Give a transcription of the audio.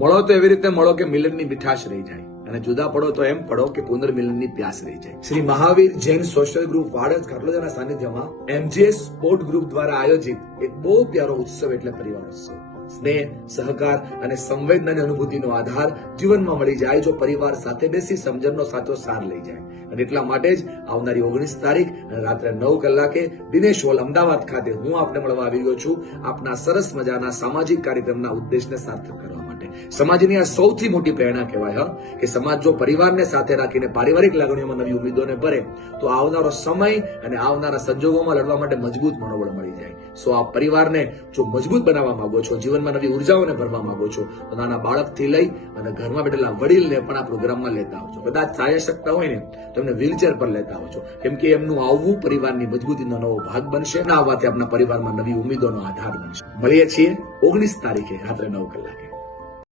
મળો તો એવી રીતે મળો કે મિલનની મીઠાશ રહી જાય, અને જુદા પડો તો એમ પડો કે પુનર્મિલનની પ્યાસ રહી જાય. શ્રી મહાવીર જૈન સોશિયલ ગ્રુપ વાડજ ખાટલોદના સાનિધ્યમાં એમજીએસ સ્પોર્ટ ગ્રુપ દ્વારા આયોજિત એક બહુ પ્યારો ઉત્સવ એટલે પરિવાર ઉત્સવ. સ્નેહ, સહકાર અને સંવેદનાની અનુભૂતિનો આધાર જીવનમાં મળી જાય જો પરિવાર સાથે બેસી સમજણનો સાચો સાર લઈ જાય. અને એટલા માટે જ આવનારી 19 તારીખ અને રાત્રે 9 કલાકે દિનેશ હોલ અમદાવાદ ખાતે હું આપને મળવા આવી ગયો છું આપના સરસ મજાના સામાજિક કાર્યક્રમના ઉદ્દેશને સાર્થક કરવા માટે. સમાજની આ સૌથી મોટી પ્રેરણા કહેવાય કે સમાજ જો પરિવારને સાથે રાખીને પારિવારિક લાગણીઓમાં નવી ઉમેદોને ભરે તો આવનારો સમય અને આવનારા સંજોગોમાં લડવા માટે મજબૂત મનોબળ મળી જાય. સો આ પરિવારને જો મજબૂત બનાવવા માંગો છો, જીવનમાં નવી ઉર્જાઓને ભરવા માંગો છો, તો નાના બાળકથી લઈ અને ઘરમાં બેઠેલા વડીલને પણ આ પ્રોગ્રામમાં લેતા આવજો. કદાચ ચાલી શકતા હોય ને તો એમને વ્હીલચેર પર લેતા આવજો, કેમ કે એમનું આવવું પરિવારની મજબૂતીનો નવો ભાગ બનશે. આવવાથી આપણા પરિવારમાં નવી ઉમેદોનો આધાર બનશે. મળીએ છીએ 19 તારીખે રાત્રે 9 કલાકે.